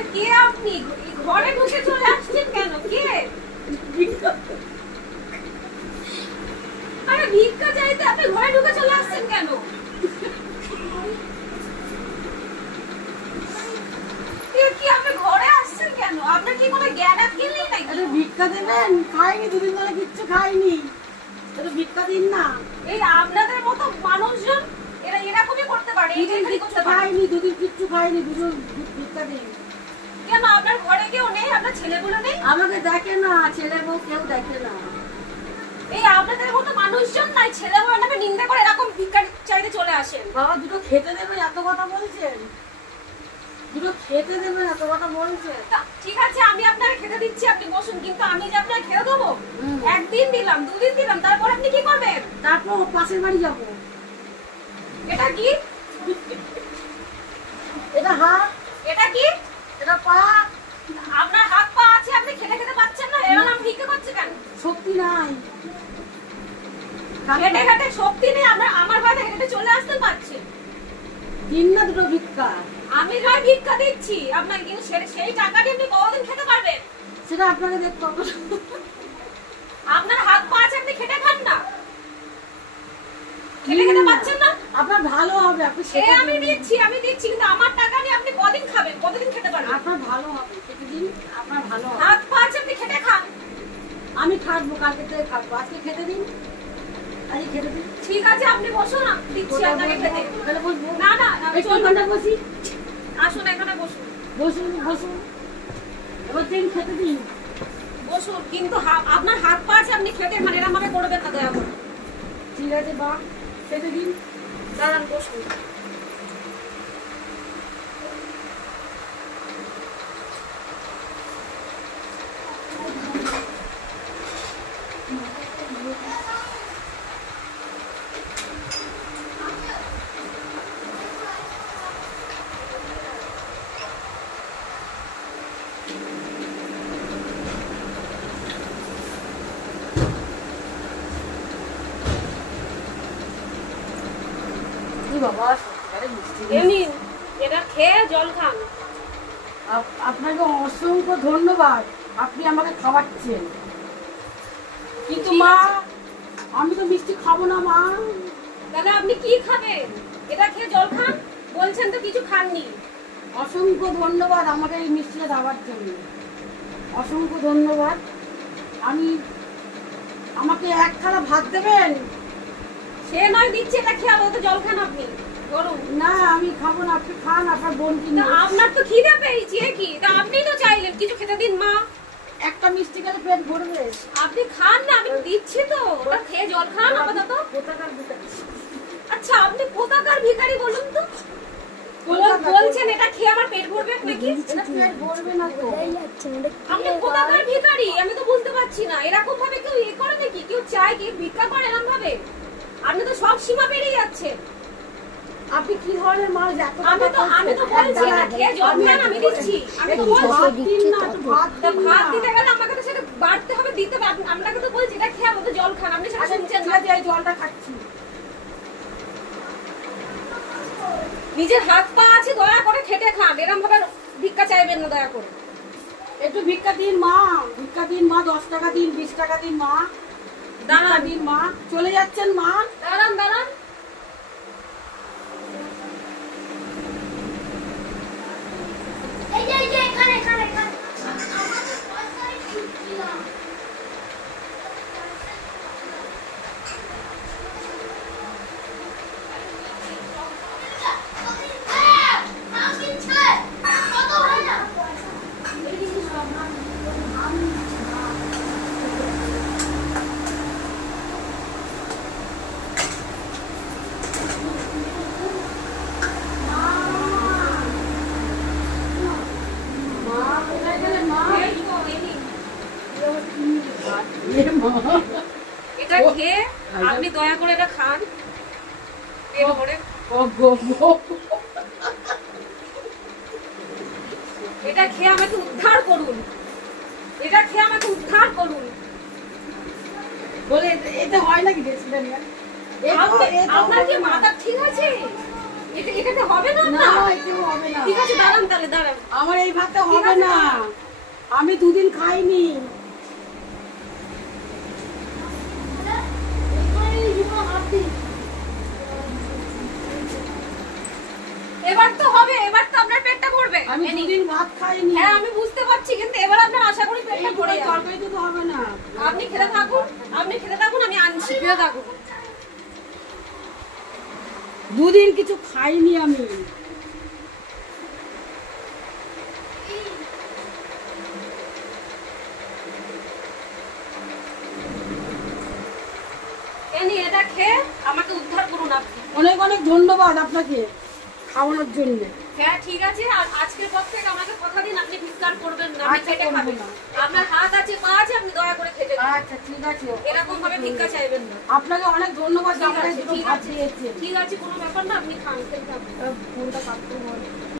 আরে কে আপনি? ঘরে ঢুকে চলে আসছেন কেন? কে? আরে ভিক্ষা চাইতে আপনি ঘরে ঢুকে চলে আসছেন কেন? কি আপনি ঘরে আসছেন কেন? আপনার কি কোনো জ্ঞান আছে নাকি? আরে ভিক্ষা দেবেন? খাইনি, দুদিন ধরে কিচ্ছু খাইনি। আরে ভিক্ষা দিন না। এই আপনাদের মতো মানুষজন এরা এরকমই করতে পারে। খাইনি, দুদিন কিচ্ছু খাইনি, দুজন ভিক্ষা দিন। কেন আপনার ঘরে কেউ নেই? আপনার ছেলেগুলো নেই? আমাকে দেখে না, ছেলে বউ কেউ দেখে না। এই আপনাদের মতো মানুষজন নাই ছেলে বউ নামে নিন্দা করে এরকম ভিক্ষা চাইতে চলে আসেন। বাবা দুটো খেতে দেবেন এত কথা বলছেন? দুটো খেতে দেবেন এত কথা বলছেন? ঠিক আছে আমি আপনাকে খেতে দিচ্ছি, আপনি বসুন। কিন্তু আমি যে আপনাকে খেতে দেবো, একদিন দিলাম, দুদিন দিলাম, তারপর আপনি কি করবেন? তারপর পাশের বাড়ি যাবো। এটা কি? এটা হাত, এটা কি? এটা পা। আপনার হাত পা আছে, আপনি খেতে খেতে পাচ্ছেন না, এরা নাম ভিক্ষা করছে কেন? শক্তি নাই, হেঁটে হেঁটে শক্তি নেই। আমার বাড়িতে হেঁটে চলে আসতে পারছেন? দিন না দুটো ভিক্ষা। আমি নয় ভিক্ষা দিচ্ছি আপনাকে, কিন্তু সেই টাকাটি আপনি কতদিন খেতে পারবেন? সেটা আপনাকে দেখতে হবে। আপনার হাত পা আছে, আপনি খেতে খান না, খেতে খেতে পাচ্ছেন না। আপনার ভালো হবে, আপনি সেটা আমি দিচ্ছি কিন্তু আমার টাকা নিয়ে আপনি কদিন খাবেন, কতদিন খেতে পারবেন? আপনার ভালো হবে, খেতে দিন, আপনার ভালো হবে। হাত পা আছে, আপনি খেতে খান। আমি খাবো, কালকে থেকে খাবো, আজকে খেতে দিন, আজকে খেতে দিন। ঠিক আছে আপনি বসুন, দিচ্ছি আপনাকে খেতে। এখানে বসবো? না না একটু ওখানটা বসি। আসুন এখানে বসুন। বসুন বসুন, এবার দিন খেতে দিন। বসুন, কিন্তু আপনার হাত পা আছে, আপনি খেতে খান, এরকম ভাবে করবেন না দয়া করে। ঠিক আছে বা, খেতে দিন। দাঁড়ান, বসুন। বাবা এটা খেয়ে জল খান। আপনাকে অসংখ্য ধন্যবাদ, আপনি আমাকে খাওয়াচ্ছেন। কিন্তু মা, আমি তো মিষ্টি খাবো না মা। তাহলে আপনি কি খাবেন? এটা খেয়ে জল খান, বলছেন তো কিছু খাননি। অসংখ্য ধন্যবাদ আমাকে এই মিষ্টিটা দেওয়ার জন্য, অসংখ্য ধন্যবাদ। আমাকে এক থালা ভাত দেবেন? সে নয় দিচ্ছে, এটা খেয়ে আবার জল খান আপনি। না আমি খাবো না, আপনি খান, আপনার বোন কিনে। আপনার তো খিদে পেয়েছে কি? তা আপনি তো চাইলেন কিছু খেতে দিন মা। একটা মিষ্টি খেলে পেট ভরবে। আপনি খান না, আমি দিচ্ছি তো, ওটা খেয়ে জল খান আপাতত। কোথাকার ভিখারি? আচ্ছা আপনি কোথাকার ভিখারি বলুন তো? বলছেন এটা খেয়ে আমার পেট ভরবে নাকি? এটা পেট ভরবে না তো। আপনি কোথাকার ভিখারি আমি তো বুঝতে পারছি না। এরকম ভাবে কেউ করে নাকি? কেউ চায় কি ভিক্ষা করে এরকম ভাবে? আপনি তো সব সীমা পেরিয়ে যাচ্ছেন। আপনি কি ধরনের মানুষ? আমি তো বলছি না খেয়ে জল খান, আমি দিচ্ছি। আমি তো বলছি ভাত দিতে গেলে আমাকে তো সেটা বাড়তে হবে, দিতে হবে। আপনাকে তো বলছি এটা খেয়ে আমাকে জল খান, আপনি সেটা শুনছেন না। যে জলটা খাচ্ছি। নিজের হাত পা আছে, দয়া করে খেটে খান, এরকম ভাবে ভিক্ষা চাইবেন না দয়া করে। একটু ভিক্ষা দিন মা, ভিক্ষা দিন মা, 10 টাকা দিন, 20 টাকা দিন মা। দাঁড়ান দিন মা, চলে যাচ্ছেন মা। দাঁড়ান দাঁড়ান, এটা খেয়ে আপনি দয়া করে এটা খান পেট ভরে। এটা খেয়ে আমাকে উদ্ধার করুন, এটা খেয়ে আমাকে উদ্ধার করুন। বলে এটা হয় নাকি? আপনার কি মাথা ঠিক আছে? এটাতে হবে না না আপনার? একটু হবে না। ঠিক আছে দাঁড়ান তাহলে দাঁড়ান। আমার এই ভাতটা হবে না, আমি দুদিন খাইনি। এবার তো হবে, এবার তো আপনার পেটটা ভরবে। আমি দুদিন ভাত খাইনি। হ্যাঁ আমি বুঝতে পারছি, কিন্তু এবার আপনার আশা করি পেটটা ভরে যাবে। তরকারিতে তো হবে না। আপনি খেতে থাকুন, আপনি খেতে থাকুন, আমি আনছি, খেতে থাকুন। দুদিন কিছু খাইনি আমি। এটা খেয়ে আমাকে উদ্ধার করুন আপনি। অনেক অনেক ধন্যবাদ আপনাকে খাওয়ানোর জন্য। হ্যাঁ ঠিক আছে, আর আজকের পর থেকে আমাকে কথা দিন আপনি ভিক্ষার করবেন না, আপনি আচ্ছা, খেটে করবো খাবেন। না। আপনার হাত আছে পা আছে, আপনি দয়া করে খেতে দিন। আচ্ছা ঠিক আছে, এরকম ভাবে ভিক্ষা চাইবেন না। আপনাকে অনেক ধন্যবাদ। ঠিক আপনাকে আছে, দুটো ঠিক ভাত আছে, দিয়েছেন। ঠিক আছে, কোনো ব্যাপার না, আপনি খান, খেতে থাকুন।